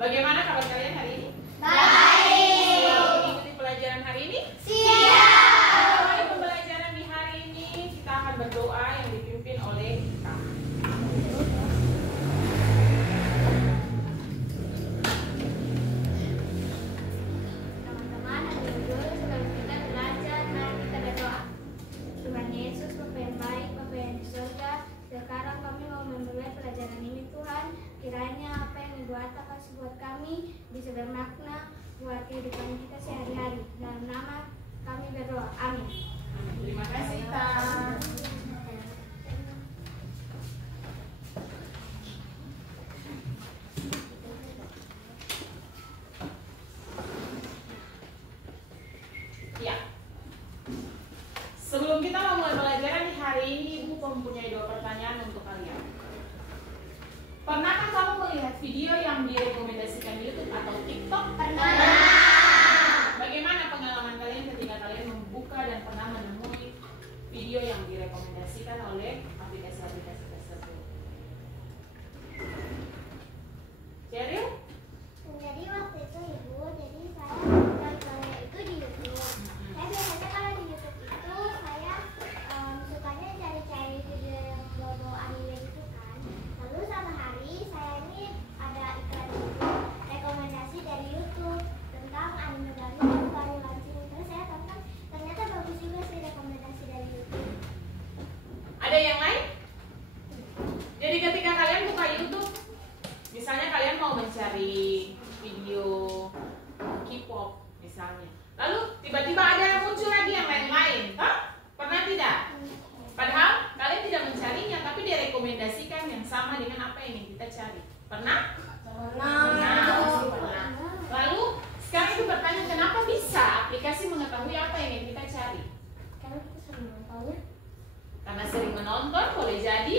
Bagaimana kabar kalian hari ini? Baik. Siap mengikuti pelajaran hari ini? Siap. Mulai pembelajaran di hari ini kita akan berdoa yang dipimpin oleh Kak. Teman-teman, hari dulu sebelum kita belajar, mari kita berdoa. Tuhan Yesus, Bapa yang baik, Bapa yang di surga, sekarang kami mau memulai pelajaran ini Tuhan. Kiranya apa yang Ibu Atta kasih buat kami bisa bermakna buat kehidupan kita sehari-hari. Dalam nama kami berdoa. Amin. Terima kasih Kak. Ya. Sebelum kita memulai pelajaran di hari ini, Ibu mempunyai 2 pertanyaan untuk kalian. Pernahkah kamu melihat video yang direkomendasikan YouTube atau TikTok? Pernah. Bagaimana pengalaman kalian ketika kalian membuka dan pernah menemui video yang direkomendasikan oleh aplikasi-aplikasi tersebut? Sheryl? Jadi waktu itu Ibu, jadi saya nontonnya itu di YouTube. Saya biasanya kalau di YouTube itu saya sukanya cari-cari video yang bawa anime gitu kan. Lalu suatu hari saya ini ada iklan YouTube, rekomendasi dari YouTube tentang anime baru yang baru launching. Terus saya tonton, ternyata bagus juga sih rekomendasi dari YouTube. Ada yang lain? Jadi ketika kalian buka YouTube, misalnya kalian mau mencari video K-pop misalnya, lalu tiba-tiba ada yang muncul lagi yang lain-lain, Hah? Pernah tidak? Padahal kalian tidak mencarinya, tapi direkomendasikan yang sama dengan apa yang ingin kita cari. Pernah? Pernah. Lalu sekarang itu bertanya, kenapa bisa aplikasi mengetahui apa yang ingin kita cari? Karena kita sering nontonnya. Karena sering menonton, boleh jadi.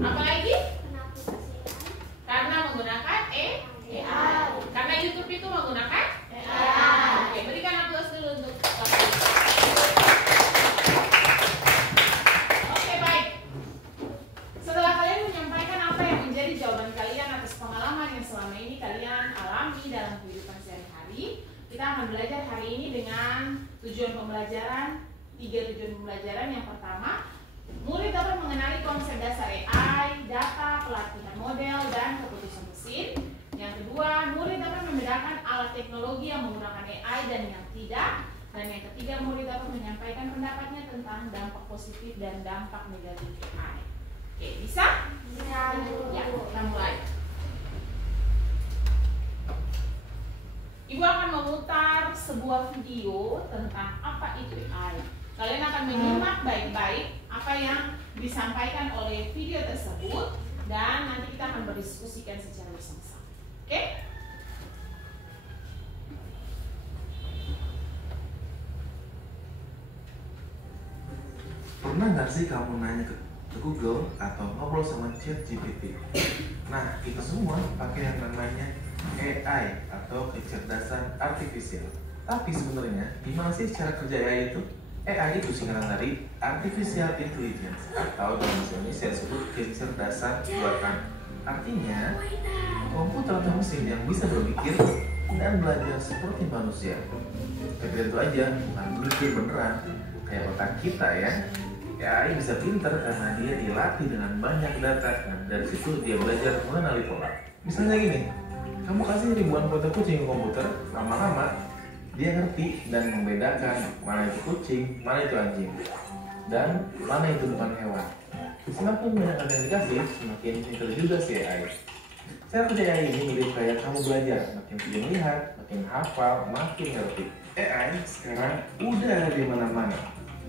Apalagi? Karena aplikasi Karena menggunakan AI. Karena YouTube itu menggunakan AI. Oke, berikan aplaus dulu untuk Bapak Ibu. Oke, baik. Setelah kalian menyampaikan apa yang menjadi jawaban kalian atas pengalaman yang selama ini kalian alami dalam kehidupan sehari-hari, kita akan belajar hari ini dengan tujuan pembelajaran, 3 tujuan pembelajaran. Yang pertama, murid dapat mengenali konsep dasar AI, data, pelatihan model, dan keputusan mesin. Yang kedua, murid dapat membedakan alat teknologi yang menggunakan AI dan yang tidak. Dan yang ketiga, murid dapat menyampaikan pendapatnya tentang dampak positif dan dampak negatif AI. Oke, bisa? Ya, kita mulai. Ibu akan memutar sebuah video tentang apa itu AI. Kalian akan menyimak baik-baik apa yang disampaikan oleh video tersebut dan nanti kita akan berdiskusikan secara bersama-sama. Oke? Pernah nggak sih kamu nanya ke Google atau ngobrol sama ChatGPT? Nah, itu semua pakai yang namanya AI atau kecerdasan artifisial. Tapi sebenarnya gimana sih cara kerja AI itu? AI itu singkatan dari Artificial Intelligence atau dalam bahasa Indonesia disebut kecerdasan buatan. Artinya, komputer atau mesin yang bisa berpikir dan belajar seperti manusia. Tapi tentu aja bukan mikir beneran kayak otak kita ya. AI bisa pintar karena dia dilatih dengan banyak data dan dari situ dia belajar mengenali pola. Misalnya gini, kamu kasih ribuan foto kucing ke komputer, lama-lama dia ngerti dan membedakan mana itu kucing, mana itu anjing, dan mana itu bukan hewan. Semakin banyak data yang dikasih, semakin pintar juga si AI. Cara kerja AI ini mirip kayak kamu belajar, makin pintar melihat, makin hafal, makin ngerti. AI sekarang udah ada di mana-mana.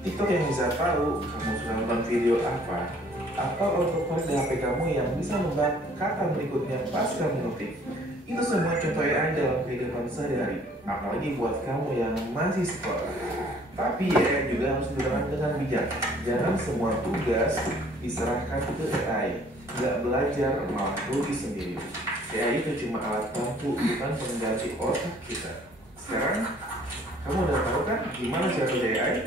TikTok yang bisa tahu kamu sudah nonton video apa, atau autocorrect di HP kamu yang bisa membuat kata berikutnya pas kamu ngetik. Itu semua contoh AI dalam kehidupan sehari-hari, apalagi buat kamu yang masih sekolah. Tapi AI juga harus digunakan dengan bijak. Jangan semua tugas diserahkan ke AI. Nggak belajar malah rugi sendiri. AI itu cuma alat bantu, bukan pengganti otak kita. Sekarang, kamu udah tahu kan gimana cara kerja AI?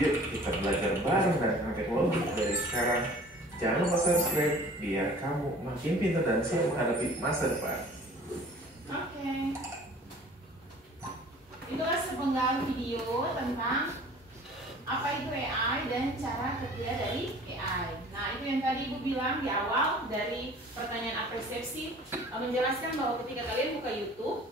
Yuk kita belajar bareng dengan teknologi dari sekarang. Jangan lupa subscribe biar kamu makin pintar dan siap menghadapi masa depan. Oke. Itulah sepenggal video tentang apa itu AI dan cara kerja dari AI. Nah, itu yang tadi Ibu bilang di awal dari pertanyaan apresiasi, menjelaskan bahwa ketika kalian buka YouTube,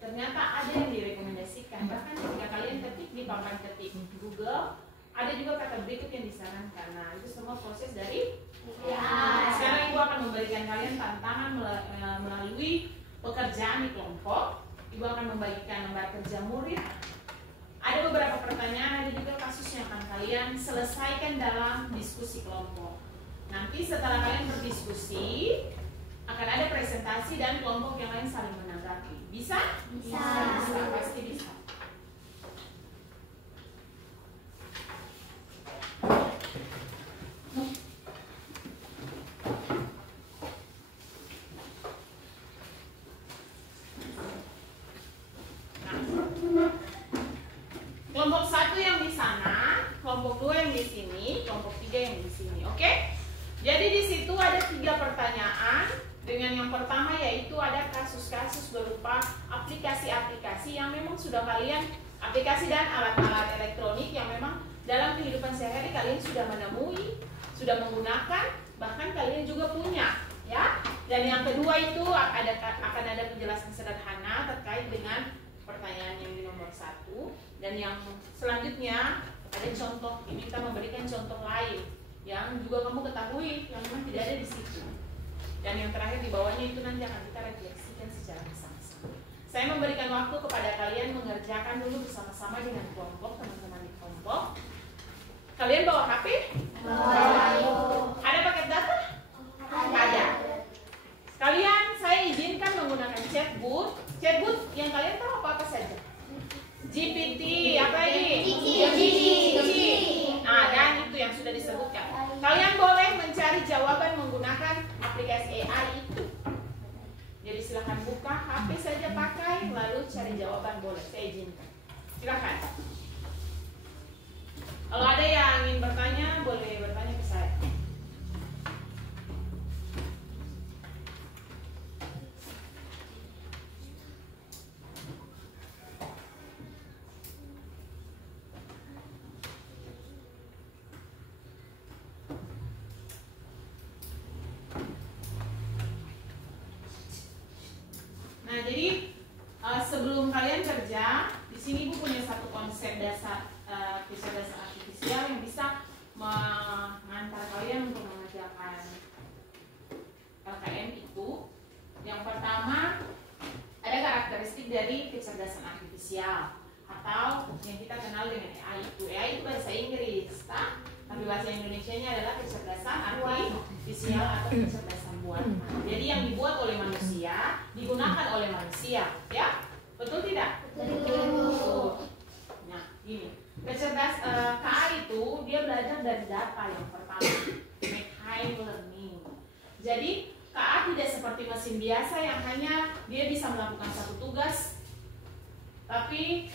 ternyata ada yang direkomendasikan. Bahkan ketika kalian ketik di papan ketik Google, ada juga kata berikut yang disarankan. Nah, itu semua proses dari AI. Sekarang Ibu akan memberikan kalian tantangan melalui pekerjaan di kelompok. Ibu akan membagikan lembar kerja murid. Ada beberapa pertanyaan, ada juga kasus yang akan kalian selesaikan dalam diskusi kelompok. Nanti setelah kalian berdiskusi, akan ada presentasi dan kelompok yang lain saling menanggapi. Bisa? Bisa. Bisa, pasti bisa. Kelompok 1 yang di sana, kelompok 2 yang di sini, kelompok 3 yang di sini, oke? Jadi di situ ada 3 pertanyaan. Dengan yang pertama yaitu ada kasus-kasus berupa aplikasi-aplikasi yang memang sudah kalian, aplikasi dan alat-alat elektronik yang memang dalam kehidupan sehari-hari kalian sudah menemui, sudah menggunakan, bahkan kalian juga punya, ya. Dan yang kedua itu akan ada penjelasan sederhana terkait dengan pertanyaan yang di nomor 1. Dan yang selanjutnya ada contoh, ini kita memberikan contoh lain yang juga kamu ketahui yang memang tidak ada di situ. Dan yang terakhir di bawahnya itu nanti akan kita refleksikan secara bersama-sama. Saya memberikan waktu kepada kalian mengerjakan dulu bersama-sama dengan kelompok, teman-teman di kelompok. Kalian bawa HP? Bawa. Ada paket data? Ada. Kalian saya izinkan menggunakan chatbot. Chatbot yang kalian tahu apa saja? GPT, apa ini? GPT. Nah, dan itu yang sudah disebutkan. Kalian boleh mencari jawaban menggunakan aplikasi AI itu. Jadi silahkan buka HP saja pakai, lalu cari jawaban boleh. Saya izinkan. Silahkan. Kalau ada yang ingin bertanya, boleh bertanya ke saya. Nah, jadi sebelum kalian kerja, di sini Ibu punya satu konsep dasar kecerdasan artifisial yang bisa mengantar kalian untuk mengerjakan LKM itu. Yang pertama, ada karakteristik dari kecerdasan artifisial atau yang kita kenal dengan AI itu. AI itu bahasa Inggris, tapi bahasa Indonesianya adalah kecerdasan artifisial atau kecerdasan buatan. Jadi yang dibuat oleh manusia digunakan oleh manusia, ya? Betul tidak? Betul. Nah, ini KA itu dia belajar dari data yang pertama, machine learning. Jadi KA tidak seperti mesin biasa yang hanya dia bisa melakukan satu tugas. Tapi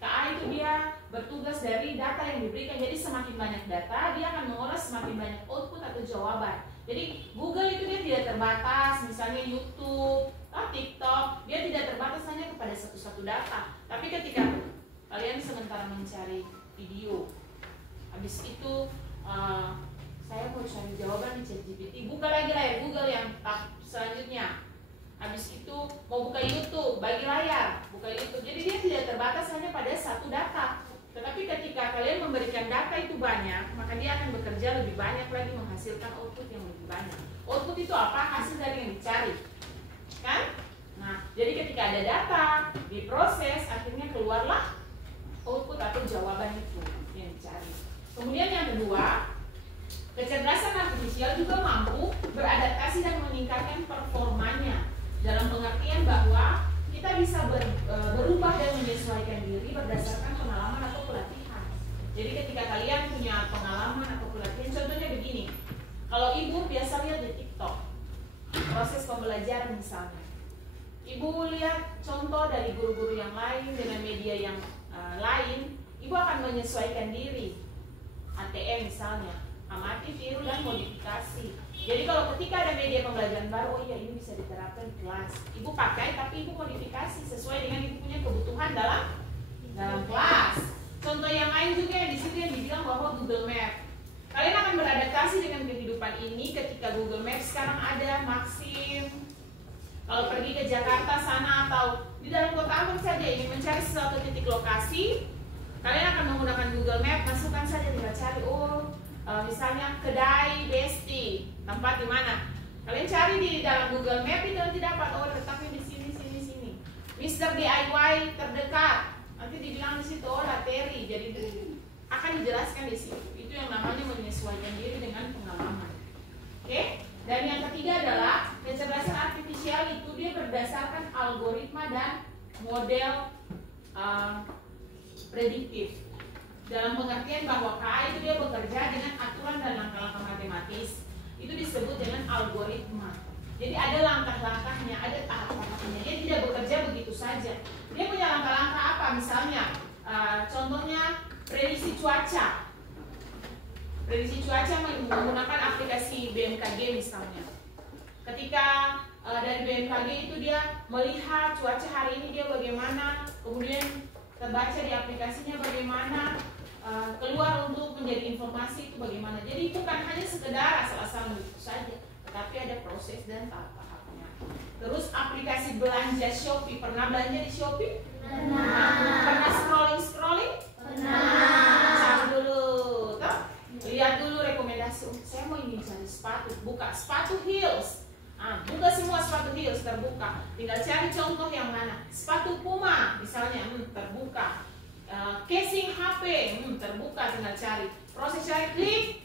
KA itu dia bertugas dari data yang diberikan. Jadi semakin banyak data, dia akan mengolah semakin banyak output atau jawaban. Jadi Google itu dia tidak terbatas, misalnya YouTube, TikTok, dia tidak terbatas hanya kepada satu data. Tapi ketika kalian sementara mencari video, habis itu saya mau cari jawaban di ChatGPT, buka lagi layar Google yang selanjutnya. Habis itu mau buka YouTube, bagi layar, buka YouTube. Jadi dia tidak terbatas hanya pada satu data. Tetapi ketika kalian memberikan data itu banyak, maka dia akan bekerja lebih banyak lagi, menghasilkan output yang lebih banyak. Output itu apa? Hasil dari yang dicari, kan? Nah, jadi ketika ada data, diproses, akhirnya keluarlah output atau jawaban itu yang dicari. Kemudian yang kedua, kecerdasan artifisial juga mampu beradaptasi dan meningkatkan performanya. Dalam pengertian bahwa kita bisa berubah dan menyesuaikan diri berdasarkan pengalaman atau pelatihan. Jadi ketika kalian punya pengalaman atau pelatihan, contohnya begini. Kalau ibu biasa lihat di TikTok, proses pembelajaran misalnya. Ibu lihat contoh dari guru-guru yang lain dengan media yang lain, ibu akan menyesuaikan diri. ATM misalnya, amati, tiru, dan modifikasi. Jadi kalau ketika ada media pembelajaran baru, oh iya ini bisa diterapkan di kelas. Ibu pakai tapi ibu modifikasi sesuai dengan ibu punya kebutuhan dalam kelas. Contoh yang lain juga yang di situ yang dibilang bahwa Google Map. Kalian akan beradaptasi dengan kehidupan ini ketika Google Map sekarang ada Maxim. Kalau pergi ke Jakarta sana atau di dalam kota apa saja ingin mencari sesuatu titik lokasi, kalian akan menggunakan Google Map, masukkan saja, tinggal cari, misalnya kedai Besti, tempat di mana. Kalian cari di dalam Google Map itu nanti dapat, letaknya di sini. Mister DIY terdekat, nanti dibilang di situ, Lateri, jadi akan dijelaskan di situ. Itu yang namanya menyesuaikan diri dengan pengalaman. Oke? Dan yang ketiga adalah kecerdasan artifisial itu dia berdasarkan algoritma dan model prediktif. Dalam pengertian bahwa KA itu dia bekerja dengan aturan dan langkah-langkah matematis. Itu disebut dengan algoritma. Jadi ada langkah-langkahnya, ada tahap-tahapnya. Dia tidak bekerja begitu saja. Dia punya langkah-langkah apa? Misalnya, contohnya prediksi cuaca. Prediksi cuaca menggunakan aplikasi BMKG misalnya. Ketika dari BMKG itu dia melihat cuaca hari ini dia bagaimana, kemudian terbaca di aplikasinya bagaimana, keluar untuk menjadi informasi itu bagaimana. Jadi bukan hanya sekedar asal-asalan begitu saja, tetapi ada proses dan tahap-tahapnya. Terus aplikasi belanja Shopee, pernah belanja di Shopee? Pernah. Pernah scrolling? Pernah. Cari dulu, toh? Lihat dulu rekomendasi. Saya mau ingin cari sepatu, buka sepatu heels. Buka semua sepatu heels, terbuka. Tinggal cari contoh yang mana. Sepatu Puma misalnya, terbuka. Casing HP, terbuka, tinggal cari. Proses cari,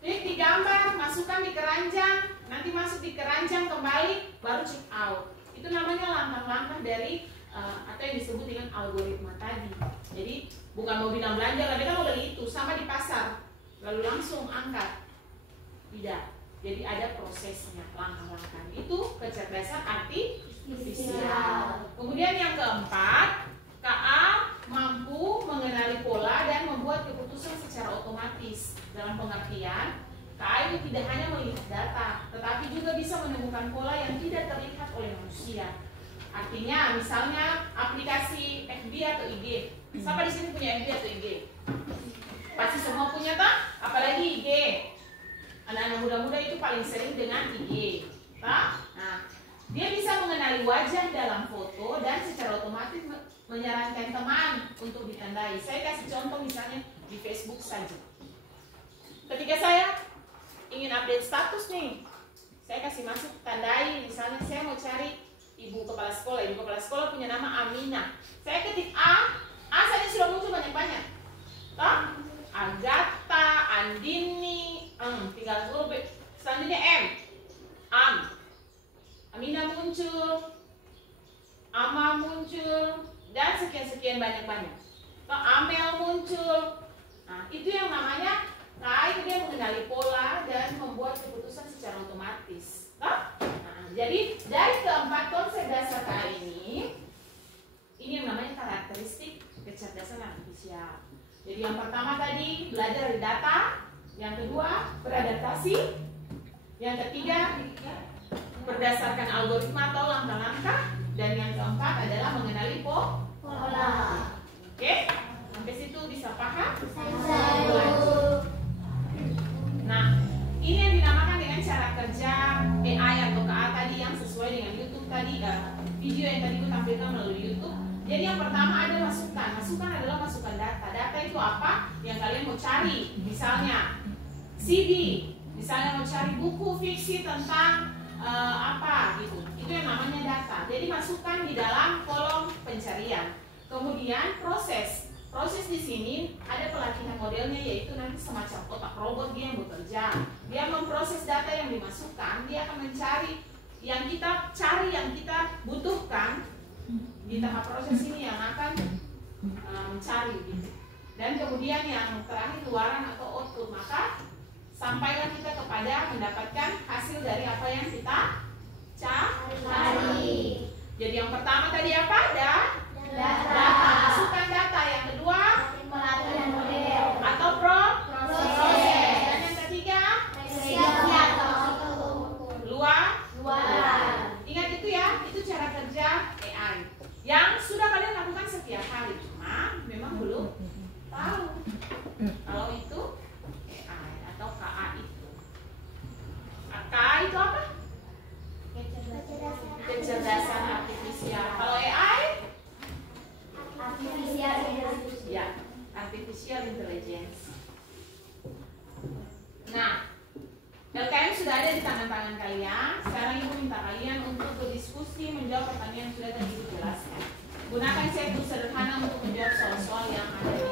klik di gambar, masukkan di keranjang, nanti masuk di keranjang kembali, baru check out. Itu namanya langkah-langkah dari atau yang disebut dengan algoritma tadi. Jadi bukan mau bilang belanja, tapi kan mau beli itu sama di pasar, lalu langsung angkat. Tidak. Jadi ada prosesnya, langkah-langkah. Itu kecerdasan artifisial. Kemudian yang keempat, KA mampu mengenali pola dan membuat keputusan secara otomatis. Dalam pengertian, KA itu tidak hanya melihat data, tetapi juga bisa menemukan pola yang tidak terlihat oleh manusia. Artinya, misalnya aplikasi FB atau IG. Siapa di sini punya FB atau IG? Pasti semua punya, tak? Apalagi IG. Anak-anak muda-muda itu paling sering dengan IG, tak? Nah, dia bisa mengenali wajah dalam foto dan secara otomatis menyarankan teman untuk ditandai. Saya kasih contoh misalnya di Facebook saja. Ketika saya ingin update status nih, saya kasih masuk tandai, misalnya saya mau cari ibu kepala sekolah. Ibu kepala sekolah punya nama Amina. Saya ketik A saja sudah muncul banyak-banyak. Toh? Agatha, Andini, tinggal dulu. Selanjutnya M. Amina muncul, Ama muncul, dan sekian-sekian banyak-banyak. Amel muncul. Nah, itu yang namanya itu dia mengenali pola dan membuat keputusan secara otomatis. Nah, jadi dari keempat konsep dasar KA ini yang namanya karakteristik kecerdasan artifisial. Jadi yang pertama tadi belajar dari data, yang kedua beradaptasi, yang ketiga berdasarkan algoritma atau langkah-langkah, dan yang keempat adalah mengenali pola. Oke, sampai situ bisa paham? Nah, ini yang dinamakan dengan cara kerja AI atau KA tadi yang sesuai dengan YouTube tadi, video yang tadi gue tampilkan melalui YouTube. Jadi yang pertama ada masukan. Masukan adalah masukan data. Data itu apa? Yang kalian mau cari. Misalnya CD, misalnya mau cari buku fiksi tentang apa gitu. Itu yang namanya data. Jadi masukkan di dalam kolom pencarian. Kemudian proses. Proses di sini ada pelatihan modelnya, yaitu nanti semacam otak robot dia yang bekerja. Dia memproses data yang dimasukkan, dia akan mencari yang kita cari, yang kita butuhkan di tahap proses ini yang akan mencari gitu. Dan kemudian yang terakhir keluaran atau output, maka sampaikan kita kepada mendapatkan hasil dari apa yang kita cari. Jadi yang pertama tadi apa? Data. Masukkan data. Yang kedua pelatihan model atau proses. Dan yang ketiga yang sudah tadi dijelaskan. Gunakan chatbot sederhana untuk menjawab soal-soal yang ada di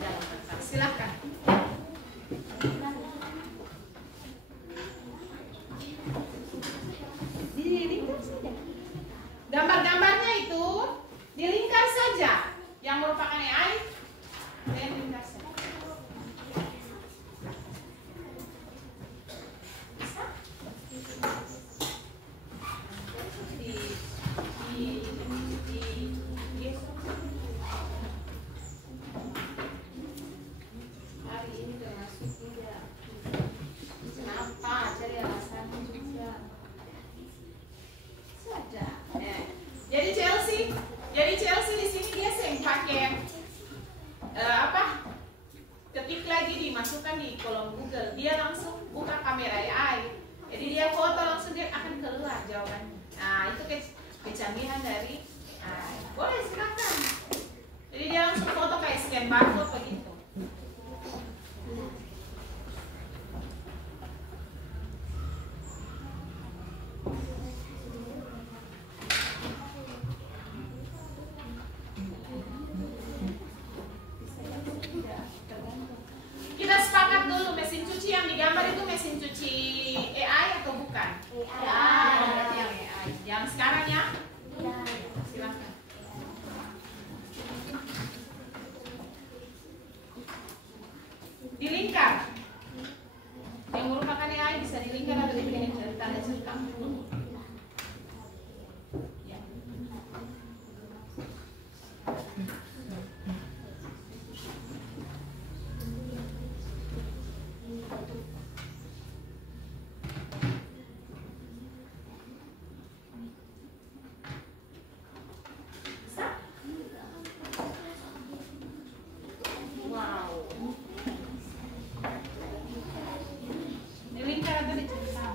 dalam kertas. Silahkan. Dilingkar saja. Gambar-gambarnya itu dilingkar saja. Yang merupakan AI, dilingkar saja. Bisa? Hari ini termasuk tidak. Kenapa? Cari alasannya juga. Saja. Jadi Chelsea di sini dia sering pakai ketik lagi dimasukkan di kolom Google. Dia langsung buka kamera AI. Jadi dia foto langsung dia akan keluar jawabannya. Nah itu kecanggihan dari AI. Boleh silakan. Jadi dia langsung foto kayak scan barcode begitu. Kita sepakat dulu, mesin cuci yang digambar itu mesin cuci AI atau bukan? AI. Berarti yang AI. Yang sekarang ya? Silakan. Dilingkar. Yang merupakan AI bisa dilingkar atau dibikin tanda cerita. Ya. Wow. Dilingkar atau dicerita?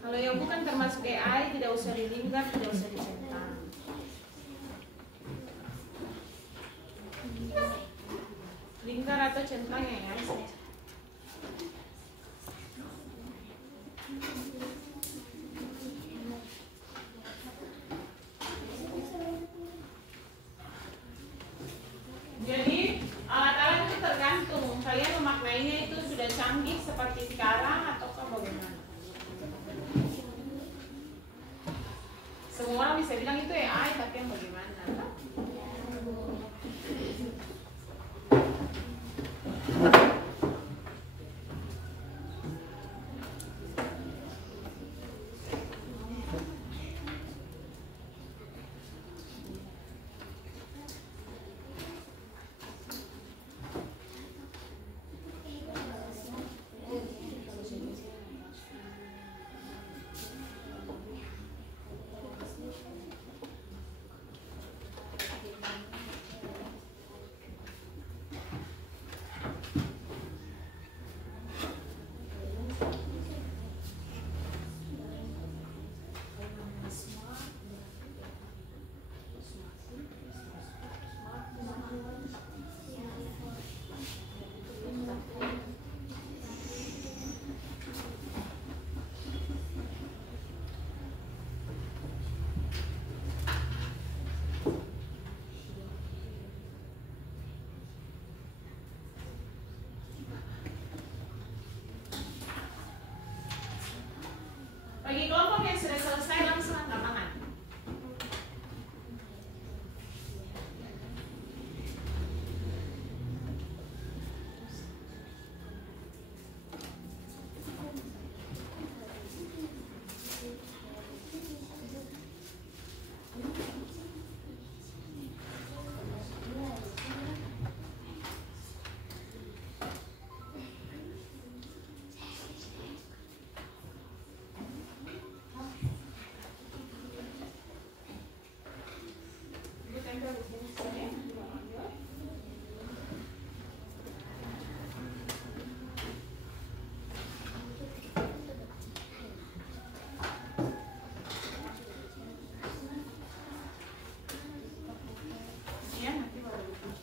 Kalau yang bukan termasuk AI tidak usah dilingkar, tidak usah dicentang. Lingkar atau centang yang AI saja. Jadi alat-alat itu tergantung kalian memaknainya itu sudah canggih seperti sekarang ataukah bagaimana? Semua orang bisa bilang itu AI, tapi yang bagaimana? Bagi kelompok yang sudah selesai langsung angkat tangan. Ya, nanti baru.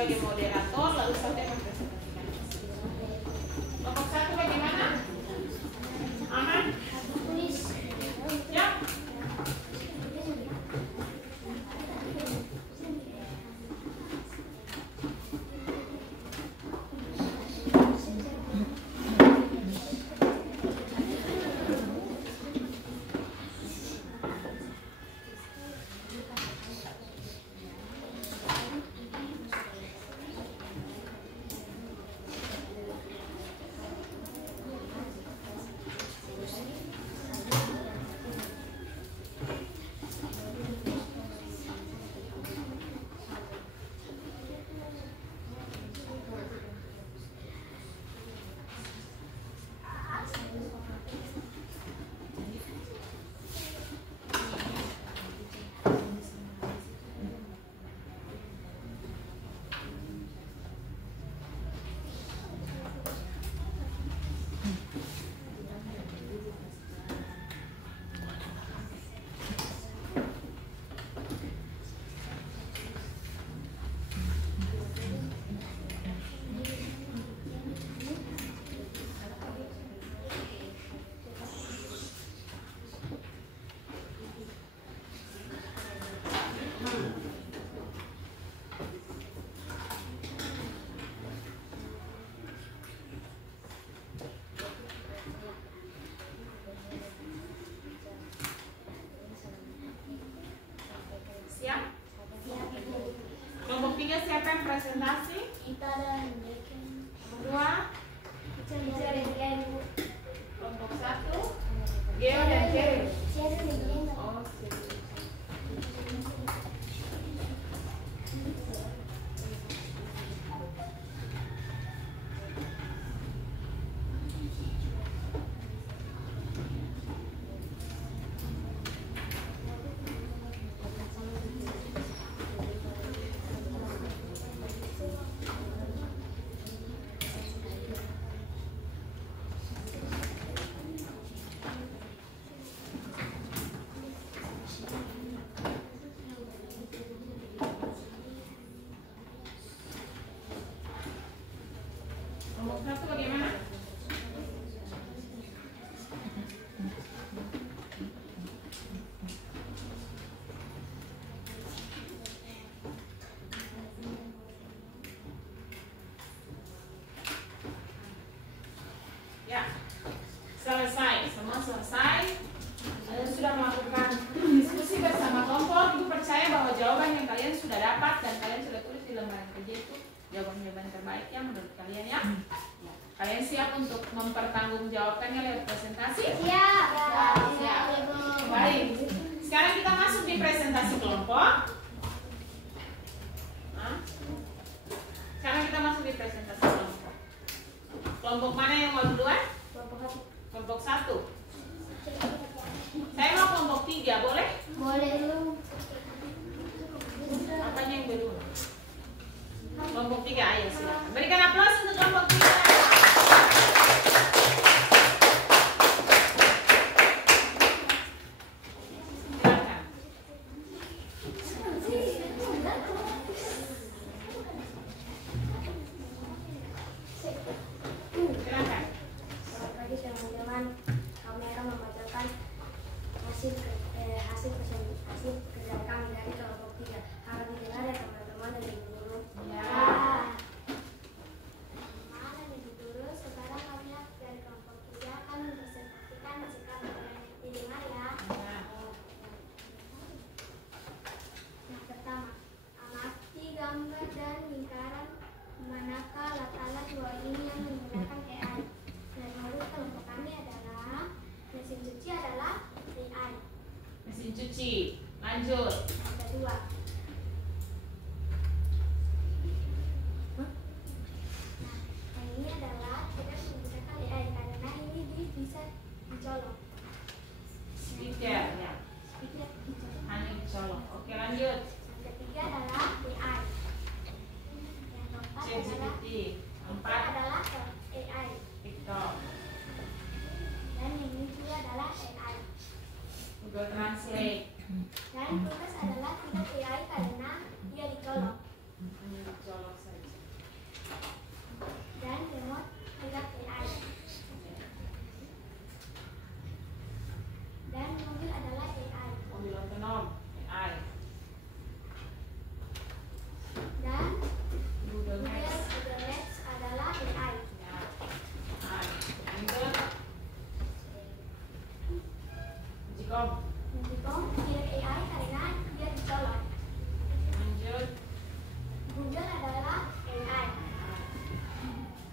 sebagai moderator, lalu saya mempresentasikan. Kelompok 1 bagaimana? Aman? Ya? Siap? Kelompok 3 siapa yang presentasi? Kita dan Dua. Kelompok 1 Geo dan Jerry. Oh, kelompok 1 bagaimana? Ya, selesai, semua selesai. Sudah melakukan diskusi bersama kelompok. Ibu percaya bahwa jawaban yang kalian sudah dapat dan kalian sudah tulis di lembaran kerja itu jawaban-jawaban terbaik ya menurut kalian ya. Kalian siap untuk mempertanggungjawabkannya lewat presentasi? Siap. Siap. Baik. Sekarang kita masuk di presentasi kelompok. Sekarang kita masuk di presentasi kelompok. Kelompok mana yang mau duluan? Kelompok 1. Saya mau kelompok 3, boleh? Boleh lu. Apanya yang dulu? Kelompok 3, ayo silakan. Berikan aplaus untuk kelompok 3. Silakan. Silakan. Selamat pagi teman-teman. Kami akan membacakan hasil kerjaan kami dari kelompok 3. Harap didengar ya teman-teman dan ibu guru. Ya. Teman-teman dan ibu guru, sekarang kami dari kelompok 3 akan mempresentasikan hasil kami. Didengar ya. Ya. Yang pertama, amati gambar dan lingkaran manakah alat-alat bawah ini yang menggunakan AI. Dan lalu kelompok kami adalah mesin cuci adalah AI. Mesin cuci. Lanjut. Yang kedua, yang ini adalah tidak menggunakan AI karena ini bisa dicolok. Speaker. Ya. Speaker dicolok. Hanya dicolok. Oke, lanjut. Yang ketiga adalah AI. Yang keempat adalah ChatGPT. keempat 4. adalah AI. TikTok. Dan yang ini juga adalah AI. Google Translate. Dan tugas adalah tidak AI karena dia dicolok. Hanya dicolok saja. juga AI. Dan mobil adalah AI. Mobil otonom AI. Dan Google Maps Google Maps adalah AI. ya. AI. Lanjut. Magicom. Magicom mirip AI karena dia dicolok. Lanjut. Google adalah AI.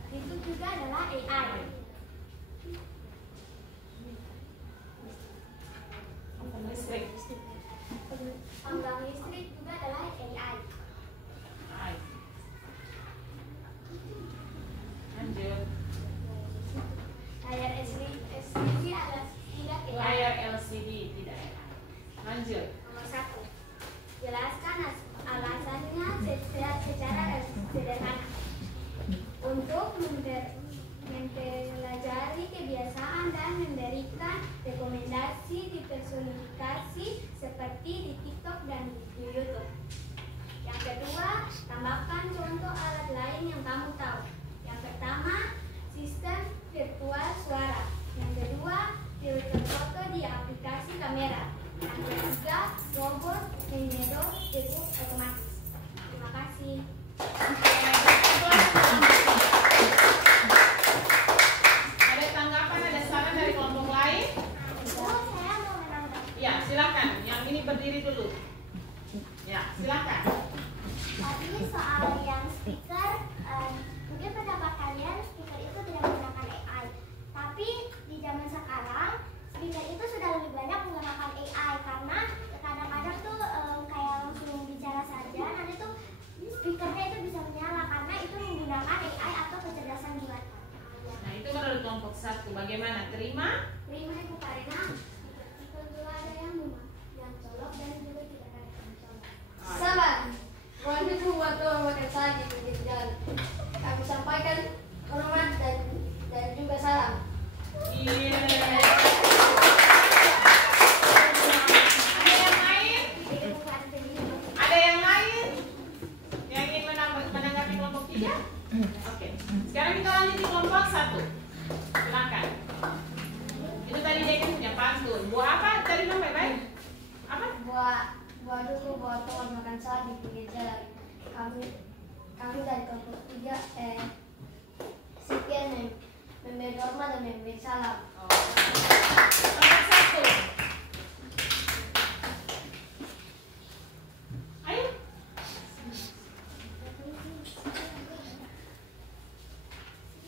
YouTube juga adalah AI. Oven listrik. Penggang listrik juga adalah AI. AI. Lanjut. Layar LCD adalah tidak AI. Layar LCD tidak AI. Lanjut. Nomor 1. Jelaskan alasannya secara sederhana. Untuk mempelajari kebiasaan dan memberikan rekomendasi dipersonifikasi seperti di TikTok dan di YouTube. Yang kedua, tambahkan contoh alat lain yang kamu tahu. Yang pertama, sistem virtual suara. Yang kedua, filter foto di aplikasi kamera. Yang ketiga, robot menyedot debu otomatis. Terima kasih. Ada tanggapan, ada saran dari kelompok lain? Saya mau menambah. Ya, silakan. Yang ini berdiri dulu. Ya, silakan. Tadi soal yang speaker, mungkin pendapat kalian speaker itu tidak menggunakan AI. Tapi di zaman sekarang, speaker itu sudah lebih banyak menggunakan AI karena kadang-kadang tuh kayak langsung bicara saja, nanti tuh speakernya itu bisa menyala karena itu menggunakan AI atau kecerdasan buatan. Nah, itu menurut kelompok 1. Bagaimana? Terima? Terima Ibu Karina. Speaker juga ada yang colok dan juga tidak ada yang colok. Sabar. Wahyu waktu makan saji pinggir jalan. Kami sampaikan hormat dan juga salam. Iya. Ada yang lain? Ada yang lain yang ingin menanggapi kelompok 3? Oke. Sekarang kita lanjut di kelompok 1. Silakan. Itu tadi dia kan punya pantun. Buah apa? Tadi namanya baik? Apa? Buah dulu buat teman makan saji pinggir jalan. Kami dari kelompok 3 sekian memberi hormat dan memberi salam. Kelompok 1. Ayo.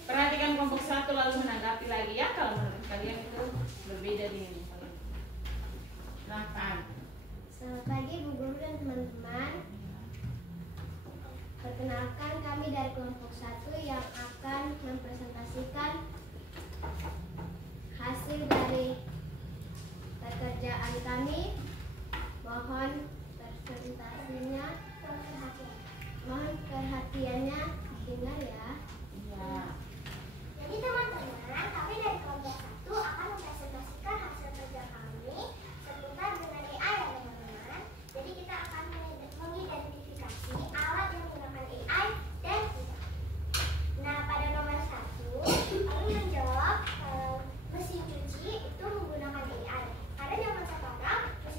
Perhatikan kelompok 1 lalu menanggapi lagi ya kalau menurut kalian itu berbeda dengan yang kalian. Silakan. Selamat pagi Bu Guru dan teman-teman. Perkenalkan kami dari kelompok 1 yang akan mempresentasikan hasil dari pekerjaan kami. Mohon presentasinya, mohon perhatiannya dengar ya. Iya. Jadi teman-teman, kami dari kelompok 1 akan mempresentasikan hasil kerja kami seputar dengan AI ya teman-teman. Jadi kita akan mengidentifikasi alat yang menggunakan AI dan tidak. Nah, pada nomor 1, kami menjawab mesin cuci itu menggunakan AI. Karena zaman sekarang mesin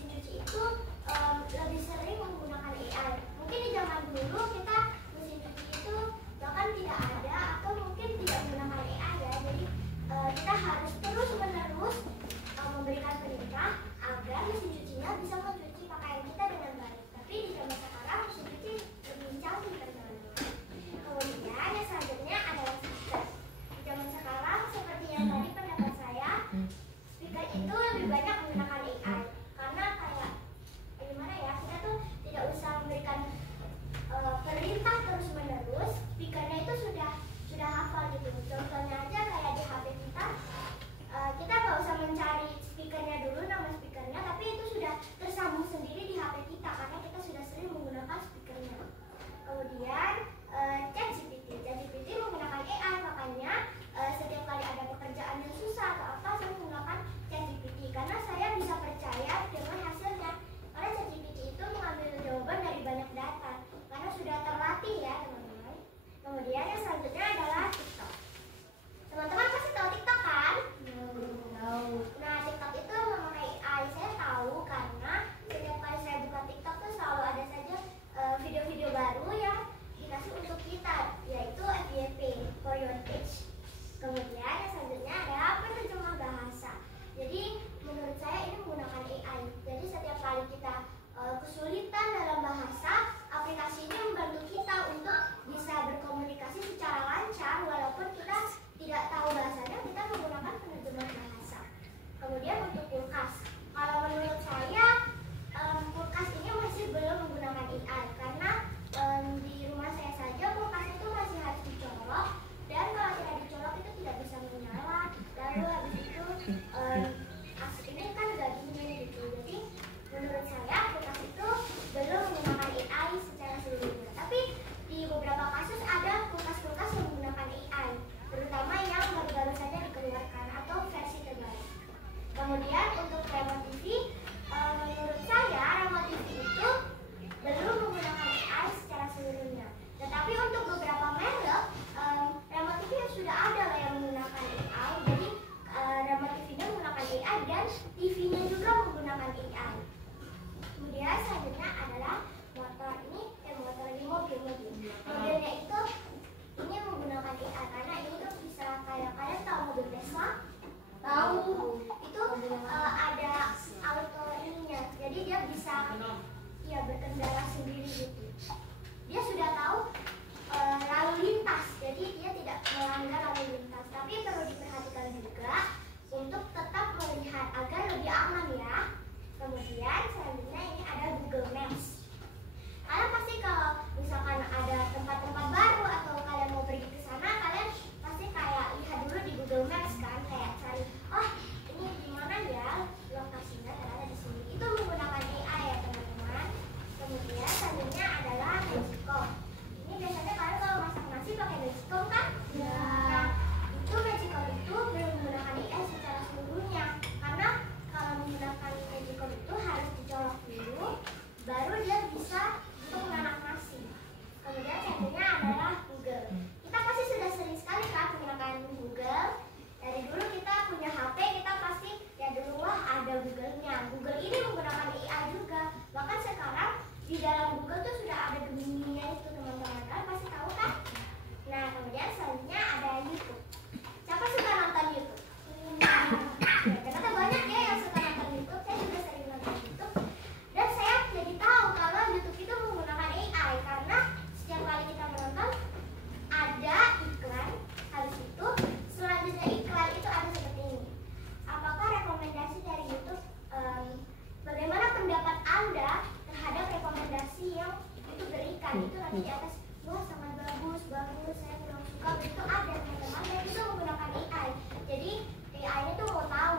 tadi itu nanti di atas, wah sangat bagus, saya kurang suka, begitu ada teman-teman yang itu menggunakan AI. Jadi AI itu mau tahu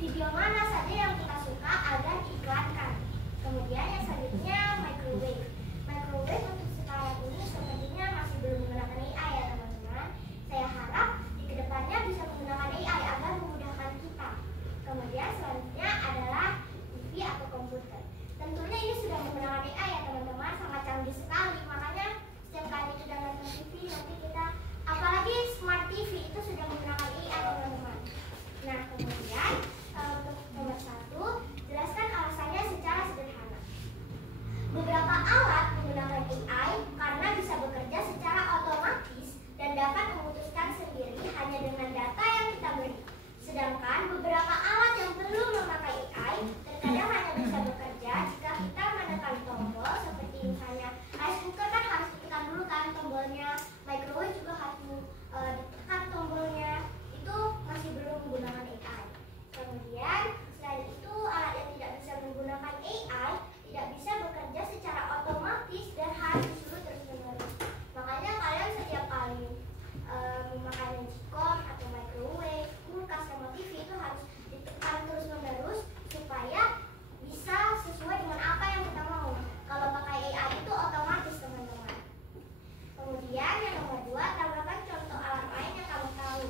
video mana saja yang kita suka agar diiklankan. Kemudian yang selanjutnya microwave. Microwave untuk sekarang ini sepertinya masih belum menggunakan AI ya teman-teman. Saya harap di kedepannya bisa menggunakan AI agar memudahkan kita. Kemudian selanjutnya adalah TV atau komputer. Tentunya ini sudah menggunakan AI ya teman-teman, sangat canggih sekali. Makanya setiap kali kita nonton TV nanti kita, apalagi smart TV itu sudah menggunakan AI teman-teman. Nah kemudian untuk nomor 1, jelaskan alasannya secara sederhana. Beberapa alat menggunakan AI karena bisa bekerja secara otomatis dan dapat memutuskan sendiri hanya dengan data yang kita beri. Sedangkan beberapa alat yang perlu memakai AI terkadang hanya bisa bekerja jika kita menekan tombol, seperti misalnya rice cooker kan harus ditekan dulu kan tombolnya, microwave juga harus ditekan tombolnya, itu masih belum menggunakan AI. Kemudian selain itu alat yang tidak bisa menggunakan AI tidak bisa bekerja secara otomatis dan harus disuruh terus-menerus. Makanya kalian setiap kali memakai magicom atau microwave, kulkas sama TV itu harus ditekan terus-menerus supaya bisa sesuai dengan apa yang kita mau. Kalau pakai AI itu otomatis teman-teman. Kemudian yang nomor 2, tambahkan contoh alat lain yang kamu tahu.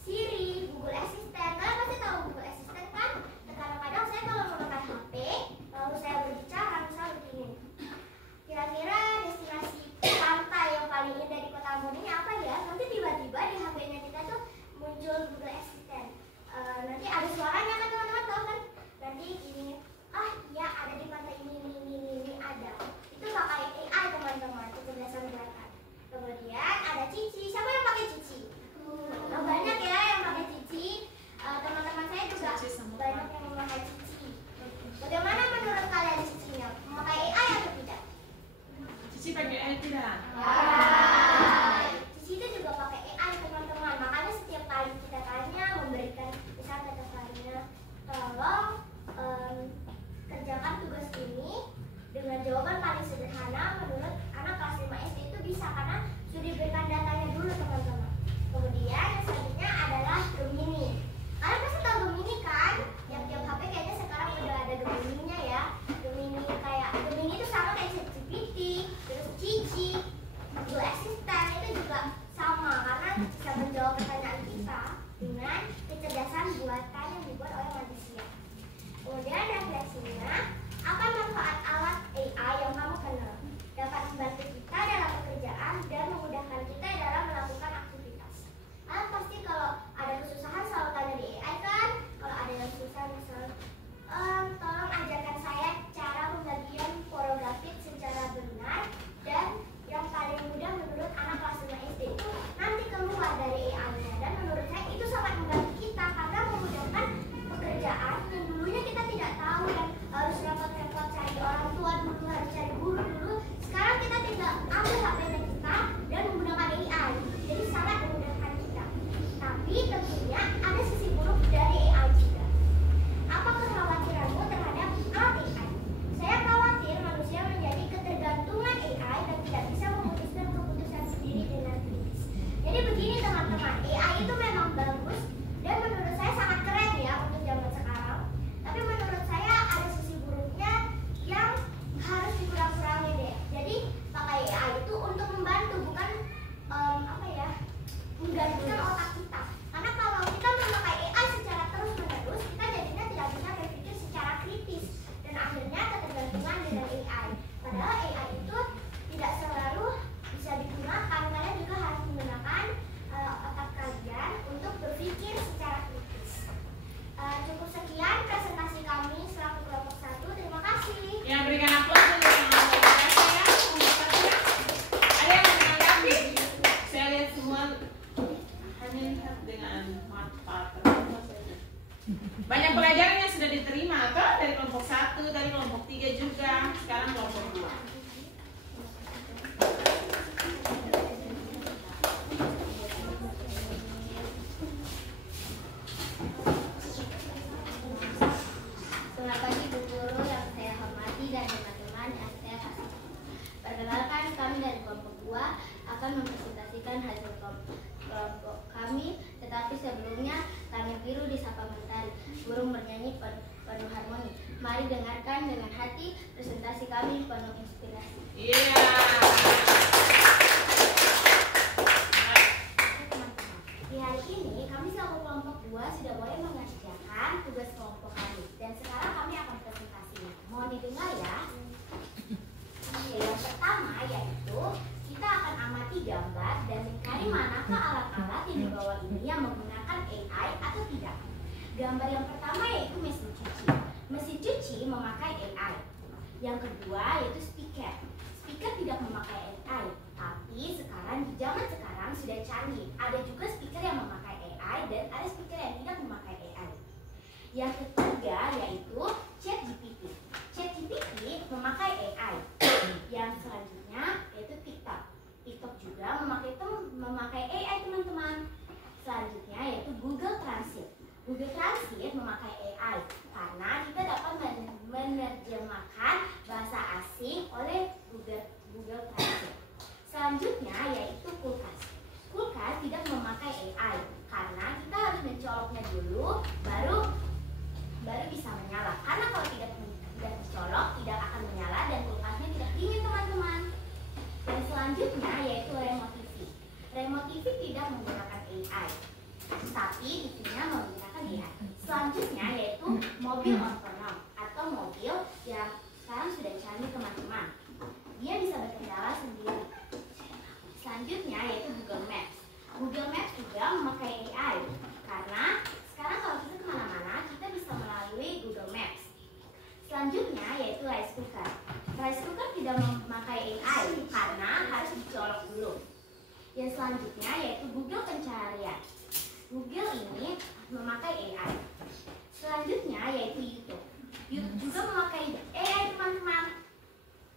Siri, Google Assistant. Kalian pasti tahu Google Assistant kan? Kadang-kadang saya kalau memakai HP, lalu saya berbicara misalnya begini. Kira-kira destinasi pantai yang paling indah di kota Ambon ini apa ya? Nanti tiba-tiba di HP-nya kita tuh muncul Google Assistant. Nanti ada suaranya kan teman-teman tahu kan? Nanti ini, iya ada di pantai ini ada. Itu pakai AI teman-teman, kecerdasan buatan. Kemudian ada Cici. Siapa yang pakai Cici? Banyak ya yang pakai Cici. Teman-teman saya juga banyak yang memakai Cici. Bagaimana menurut kalian Cicinya? Memakai AI atau tidak? Cici pakai AI tidak? Cici itu juga pakai AI teman-teman. Makanya setiap kali kita tanya, memberikan misalnya kata Farina, tolong kerjakan tugas ini dengan jawaban paling sederhana, menurut anak kelas 5 SD itu bisa karena sudah diberikan datanya dulu teman-teman. Kemudian yang selanjutnya adalah Gemini. Kalian pasti tahu Gemini kan? Yang tiap HP kayaknya sekarang udah ada Gemini-nya ya. Gemini itu sama kayak ChatGPT, terus Cici juga akan mempresentasikan hasil kelompok kami, tetapi sebelumnya kami biru disapa mentari, burung bernyanyi penuh harmoni. Mari dengarkan dengan hati presentasi kami penuh inspirasi. Iya. Di hari ini kami selaku kelompok 2 sudah boleh mengerjakan tugas kelompok kami, dan sekarang kami akan presentasinya. Mohon didengar ya. Yang pertama yaitu kita akan amati gambar dan mencari manakah alat-alat yang dibawa ini yang menggunakan AI atau tidak. Gambar yang pertama yaitu mesin cuci. Mesin cuci memakai AI. Yang kedua yaitu speaker. Speaker tidak memakai AI, tapi sekarang di zaman sekarang sudah canggih. Ada juga speaker yang memakai AI dan ada speaker yang tidak memakai AI. Yang ketiga yaitu ChatGPT. ChatGPT memakai AI. Yang selanjutnya yaitu TikTok. TikTok juga memakai AI, teman-teman. Selanjutnya yaitu Google Translate. Google Translate memakai AI karena kita dapat menerjemahkan bahasa asing oleh Google Translate. Selanjutnya yaitu kulkas. Kulkas tidak memakai AI karena kita harus mencoloknya dulu baru bisa menyala. Karena kalau tidak dicolok tidak akan menyala dan kulkasnya tidak dingin, teman-teman. Dan selanjutnya yaitu remote TV. Remote TV tidak menggunakan AI, tapi TV-nya menggunakan AI. Selanjutnya yaitu mobil otonom atau mobil yang sekarang sudah canggih, teman-teman. Dia bisa berkendara sendiri. Selanjutnya yaitu Google Maps. Google Maps juga memakai AI karena sekarang kalau kita kemana-mana kita bisa melalui Google Maps. Selanjutnya yaitu rice cooker. Rice cooker tidak memakai AI karena harus dicolok dulu. Yang selanjutnya yaitu Google Pencarian. Google ini memakai AI. Selanjutnya yaitu YouTube. YouTube juga memakai AI, teman-teman.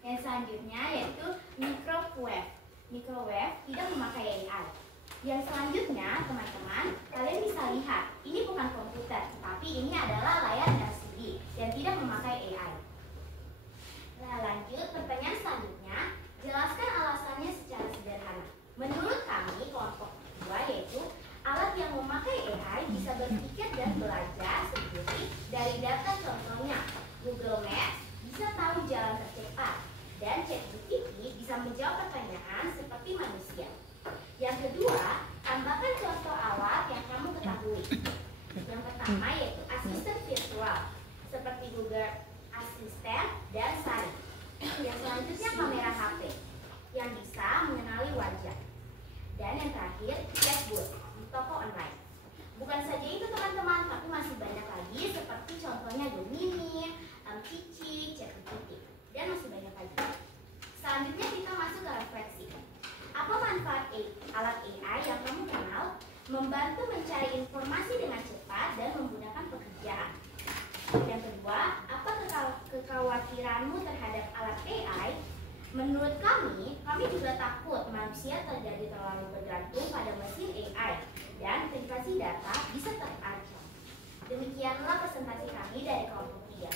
Yang selanjutnya yaitu microwave. Microwave tidak memakai AI. Yang selanjutnya, teman-teman, kalian bisa lihat, ini bukan komputer, tapi ini adalah layar LCD yang tidak memakai AI. Nah, lanjut pertanyaan selanjutnya, jelaskan alasannya secara sederhana. Menurut kami, kelompok 2 yaitu alat yang memakai AI bisa berpikir dan belajar sendiri dari data, contohnya Google Maps bisa tahu jalan tercepat dan ChatGPT bisa menjawab pertanyaan seperti manusia. Yang kedua, tambahkan contoh alat yang kamu ketahui. Yang pertama yaitu asisten virtual seperti Google Assistant dan Siri. Yang selanjutnya kamera HP yang bisa mengenali wajah. Dan yang terakhir chatbot di toko online. Bukan saja itu, teman-teman, tapi masih banyak lagi seperti contohnya Gemini, Cici, ChatGPT, dan masih banyak lagi. Selanjutnya kita masuk ke refleksi. Apa manfaat alat AI yang kamu kenal? Membantu mencari informasi dengan cepat dan memudahkan pekerjaan. Yang kedua, apa kekhawatiranmu terhadap alat AI? Menurut kami juga takut manusia terlalu bergantung pada mesin AI dan privasi data bisa terancam. Demikianlah presentasi kami dari kelompok 3.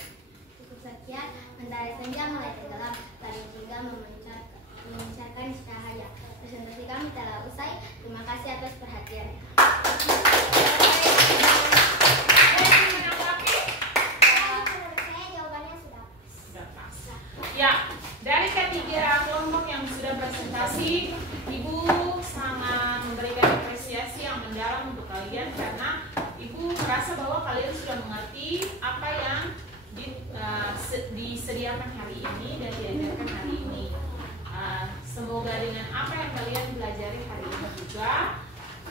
Cukup sekian, mentari senja mulai tenggelam, langit hingga memancarkan cahaya. Presentasi kami telah usai. Terima kasih atas perhatian. Menurut saya jawabannya sudah pas. Ya, dari ketiga kelompok yang sudah presentasi, Ibu sangat memberikan apresiasi yang mendalam untuk kalian karena Ibu merasa bahwa kalian sudah mengerti apa yang disediakan hari ini dan diajarkan hari ini. Semoga dengan apa yang kalian pelajari hari ini juga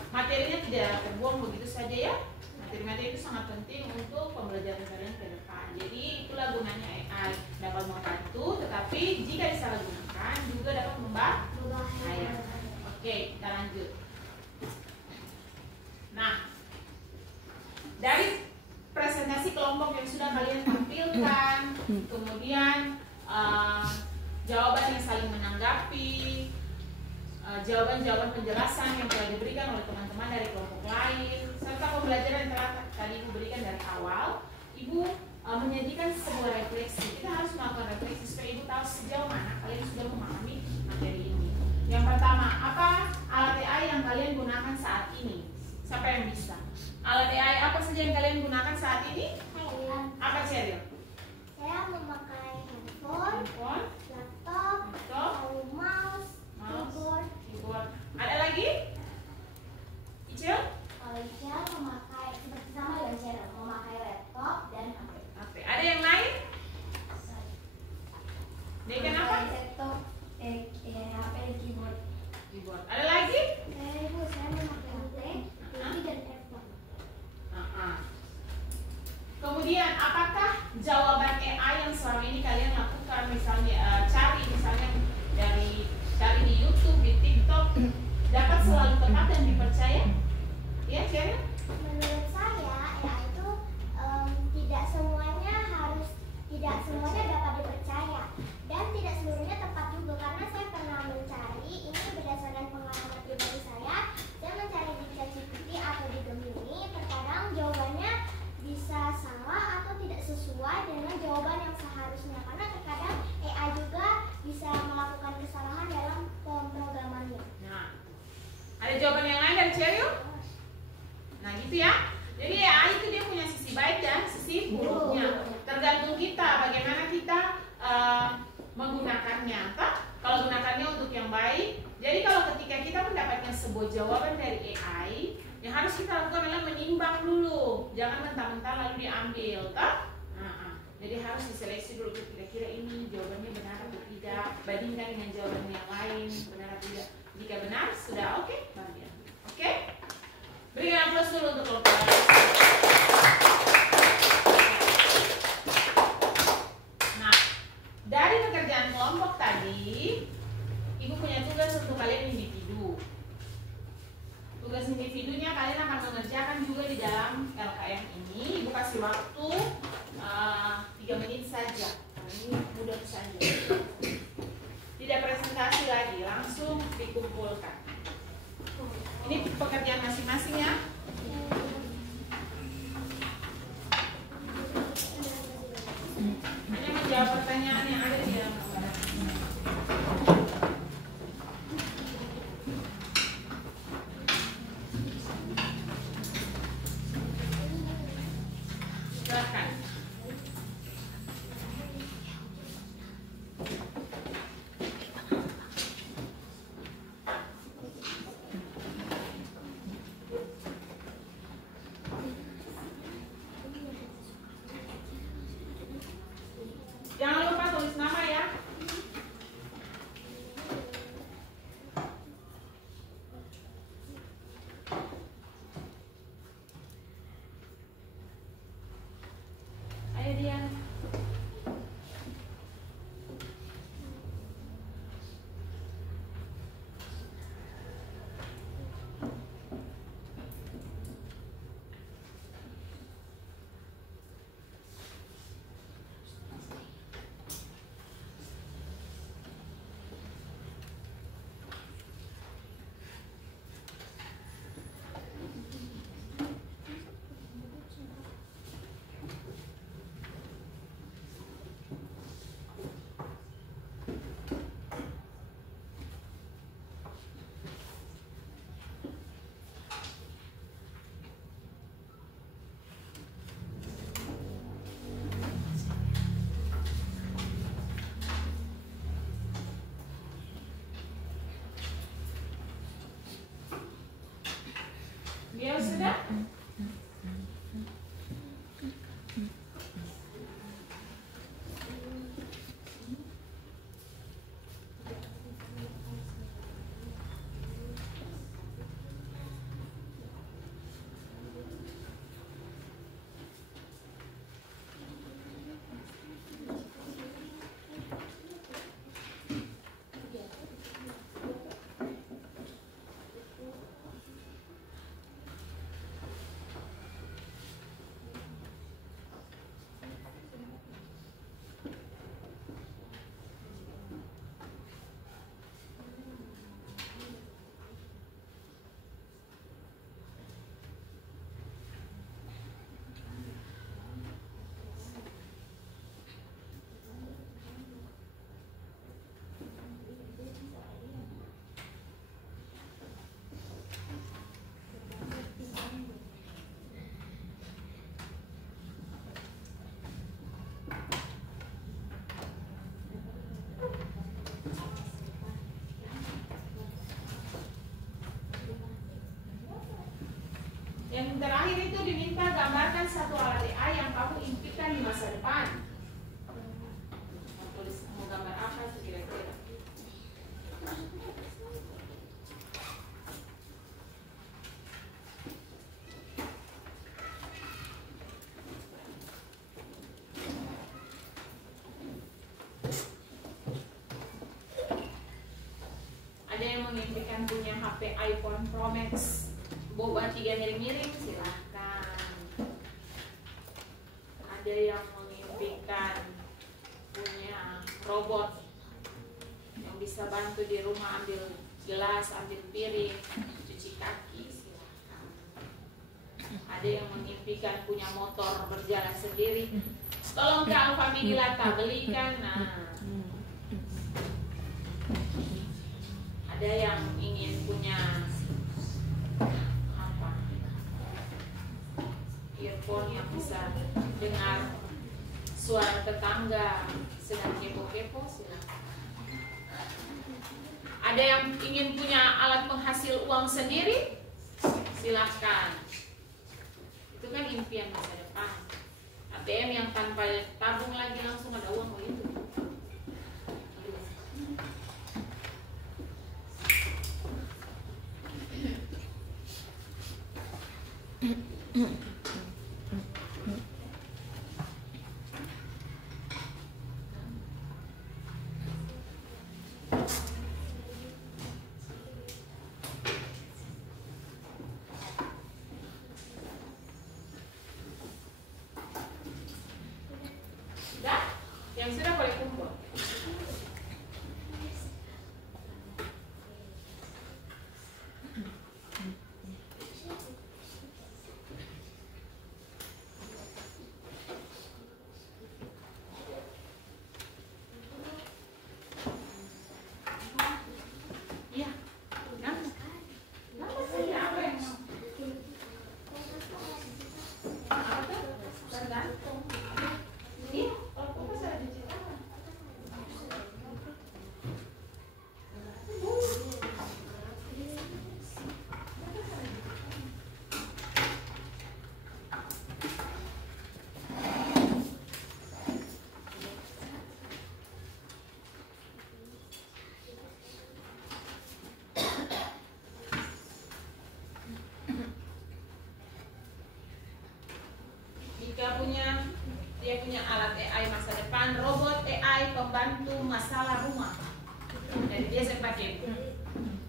materinya tidak terbuang begitu saja ya. Materi-materi itu sangat penting untuk pembelajaran kalian ke depan. Jadi itulah gunanya AI, dapat membantu, tetapi jika disalahgunakan juga dapat membahayakan. Oke, kita lanjut. Nah, dari presentasi kelompok yang sudah kalian tampilkan, kemudian jawaban yang saling menanggapi, jawaban-jawaban penjelasan yang telah diberikan oleh teman-teman dari kelompok lain, serta pembelajaran yang telah tadi Ibu berikan dari awal, Ibu menyajikan sebuah refleksi. Kita harus melakukan refleksi supaya Ibu tahu sejauh mana kalian sudah memahami materi ini. Yang pertama, apa gunakan saat ini? Siapa yang bisa? Alat AI apa saja yang kalian gunakan saat ini? Apa Cheryl? Saya memakai handphone, Handphone, laptop, lalu mouse, keyboard. Ada lagi? Icil? Kalau Ica memakai seperti sama dengan Cheryl, memakai laptop dan HP. Ada yang lain? Dekan apa? Laptop, HP dan keyboard. Ada lagi? Ibu, saya memakai HP, TV dan handphone. Kemudian apakah jawaban AI yang selama ini kalian lakukan, misalnya cari di YouTube, di TikTok, dapat selalu tepat dan dipercaya? Ya, Cheryl? Menurut saya, AI itu tidak semuanya dapat dipercaya dan tidak seluruhnya tepat juga, karena saya pernah mencari ini berdasarkan pengalaman pribadi saya mencari di ChatGPT atau di Gemini, terkadang jawabannya bisa salah atau tidak sesuai dengan jawaban yang seharusnya, karena terkadang AI juga bisa melakukan kesalahan dalam pemrogramannya. Nah, ada jawaban yang lain dari Cheryl? Nah gitu ya. Jadi AI itu dia punya sisi baik dan sisi buruknya. Tergantung kita bagaimana kita menggunakannya. Kalau gunakannya untuk yang baik. Jadi kalau ketika kita mendapatkan sebuah jawaban dari AI, yang harus kita lakukan adalah menimbang dulu. Jangan mentah-mentah lalu diambil, jadi harus diseleksi dulu, kira-kira ini jawabannya benar atau tidak. Bandingkan dengan jawaban yang lain, benar atau tidak. Jika benar, sudah oke, baru diambil. Oke? Berikan aplaus dulu untuk kelompok. Nah, dari pekerjaan kelompok tadi, Ibu punya tugas untuk kalian individu. Tugas individunya kalian akan mengerjakan juga di dalam LKM ini. Ibu kasih waktu 3 menit saja. Nah, ini mudah saja. Tidak presentasi lagi, langsung dikumpulkan. Ini pekerjaan masing-masing ya. Hanya menjawab pertanyaan yang ada di dalam gambar. Silakan. Jangan lupa tulis nama ya. Ayo Dian. Dia sudah? Yang terakhir itu diminta gambarkan satu alat AI yang kamu impikan di masa depan. Mau tulis mau gambar apa itu kira-kira? Ada yang mengimpikan punya HP iPhone Pro Max boba 3 miring-miring, silahkan. Ada yang mengimpikan punya robot yang bisa bantu di rumah ambil gelas, ambil piring, cuci kaki, silahkan. Ada yang mengimpikan punya motor berjalan sendiri. Tolong ke Alfa Midi Lata belikan. Nah, ada yang ingin punya apa? Earphone yang bisa dengar suara tetangga sedang kepo-kepo, silakan. Ada yang ingin punya alat penghasil uang sendiri, silakan. Itu kan impian masa depan. ATM yang tanpa tabung lagi langsung ada uang, oh itu. Sudah? Yang sudah boleh kumpul. Iya. Kenapa sih? Apa yang mau? Apa tuh? Tergantung. Iya, kalau kumpul saya cuci tangan. Jika dia punya alat AI masa depan, robot AI pembantu masalah rumah. Jadi dia saya pakai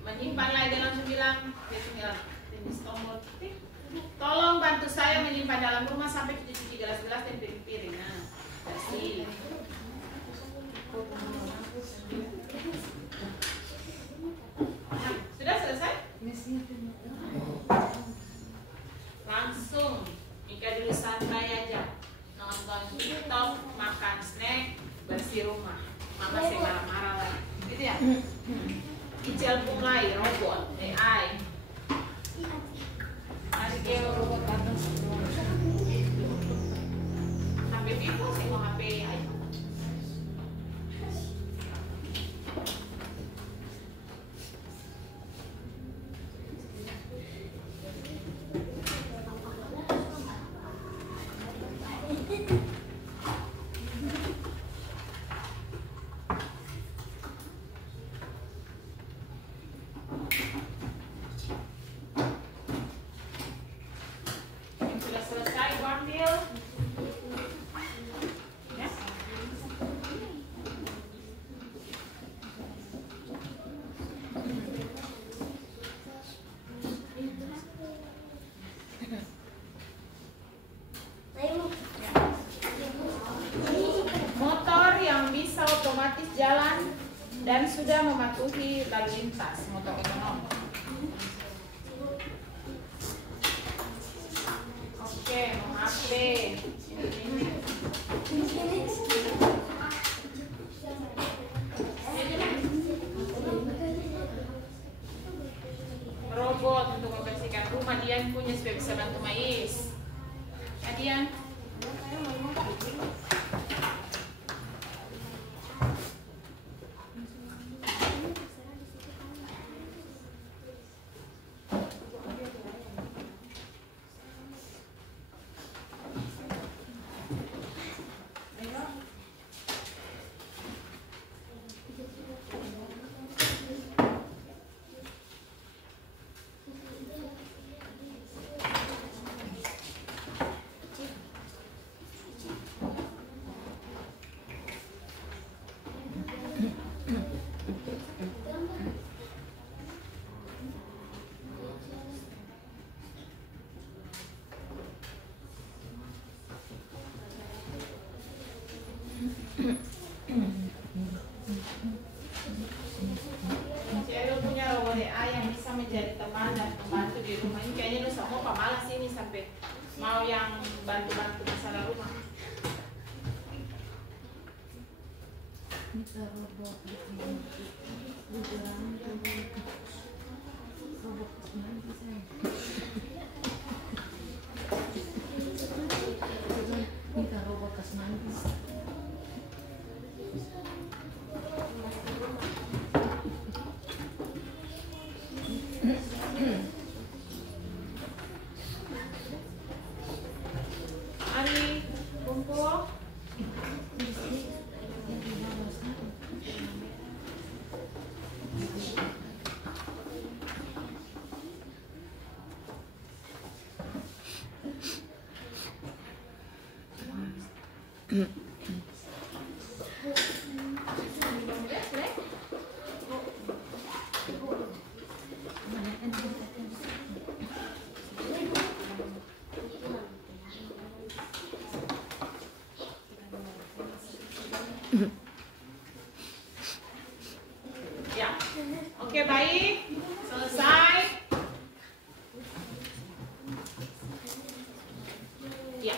menyimpan lagi, dia langsung bilang, dia tinggal tenis tombol titik. Tolong bantu saya menyimpan dalam rumah sampai cuci gelas-gelas dan piring-piring. Nah, bersih. Nah, sudah selesai? Langsung Mika dulu santai aja, nonton TikTok, makan snack, bersih rumah. Mama sih marah-marah lagi, gitu ya. Ijal mulai robot AI. Ada dia robot batas. HP Vivo sih mau HP iPhone. Yang sudah selesai ambil. Ya. Motor yang bisa otomatis jalan dan sudah mematuhi lalu lintas, motor otonom. Oke, mau HP. Ini. Robot untuk membersihkan rumah, Dian punya supaya bisa bantu Mais. Ya Dian. Celo punya robot AI yang bisa menjadi teman dan pembantu di rumah ini. Kayaknya lu semua pemalas ini sampai mau yang bantu-bantu masalah rumah. Ari, kumpul. Ya, oke baik, selesai. Ya,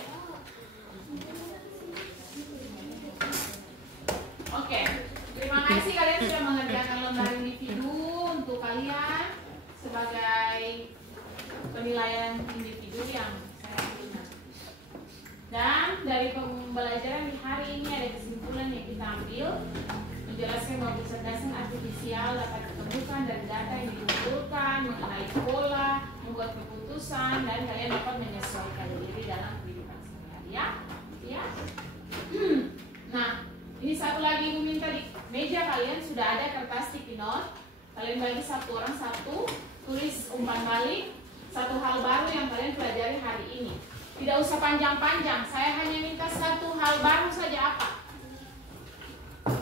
oke. Terima kasih kalian sudah mengerjakan lembar individu untuk kalian sebagai penilaian individu yang saya punya. Dan dari pembelajaran di hari ini ada kesimpulan yang kita ambil. Menjelaskan bahwa kecerdasan artifisial dapat ditemukan dari data yang dikumpulkan, mengenai pola, membuat keputusan, dan kalian dapat menyesuaikan diri dalam kehidupan sehari-hari. Ya? Nah, ini satu lagi Ibu minta di meja kalian sudah ada kertas sticky note. Kalian bagi satu orang satu, tulis umpan balik, satu hal baru yang kalian pelajari hari ini. Tidak usah panjang-panjang, saya hanya minta satu hal baru saja. Apa?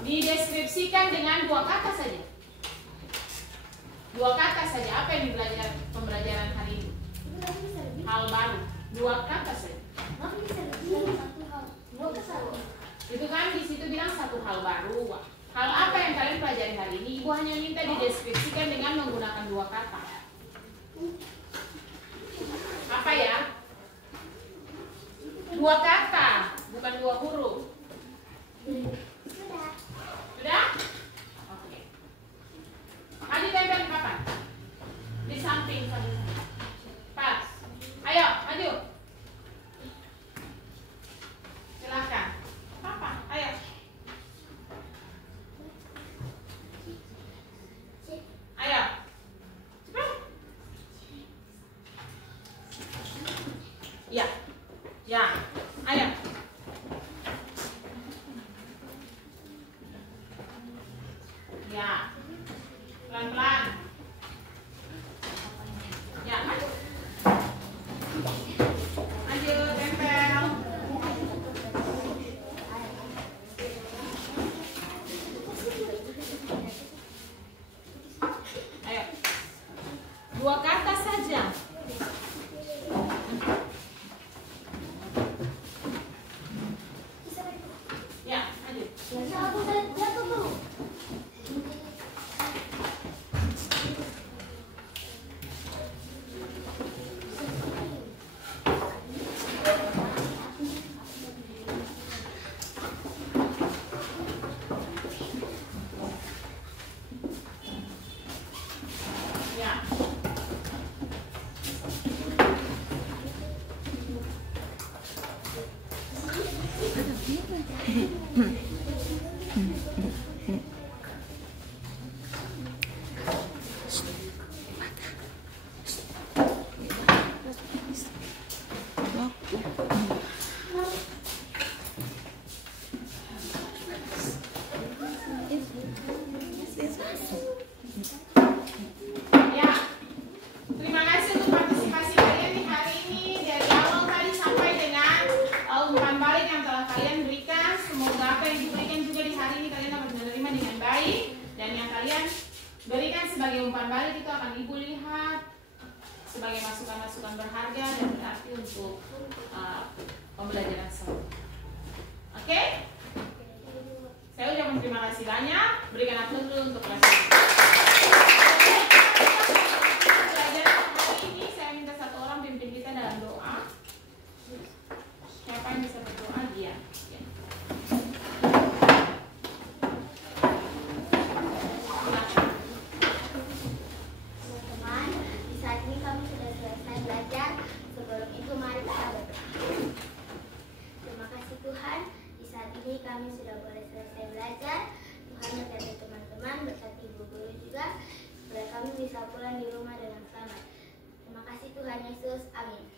Dideskripsikan dengan 2 kata saja. 2 kata saja. Apa yang dipelajari pembelajaran hari ini? Hal baru. 2 kata saja. Itu kan di situ bilang satu hal baru. Hal apa yang kalian pelajari hari ini? Ibu hanya minta dideskripsikan dengan menggunakan 2 kata. Apa ya? 2 kata, bukan 2 huruf. Sudah? Oke. Adi tempel kapan? Di samping tadi. Pas. Ayo, maju. Silakan. Papa, ayo. Ayo. Cepat. Ya. Ya. Ayo. Ya, pelan-pelan. Ya, maju. Maju, tempel. Ayo. 2 kata saja. Ya, maju. Ya. Ya. Terima kasih untuk partisipasi kalian di hari ini dari awal tadi sampai dengan umpan balik yang telah kalian berikan. Semoga apa yang diberikan juga di hari ini kalian dapat menerima dengan baik dan yang kalian berikan sebagai umpan balik, itu akan Ibu lihat sebagai masukan-masukan berharga dan berarti untuk pembelajaran selanjutnya. Oke? Saya ucapkan terima kasih banyak. Berikan aplaus dulu untuk kelas ini. Pelajaran hari ini saya minta satu orang pimpin kita dalam doa. Siapa yang bisa berdoa? Dia. Ya. Teman-teman, di saat ini kami sudah selesai belajar. Sebelum itu mari kita berdoa. Terima kasih Tuhan, di saat ini kami sudah boleh selesai belajar. Tuhan berkati teman-teman, berkati ibu guru juga, supaya kami bisa pulang di rumah dengan selamat. Terima kasih Tuhan Yesus, amin.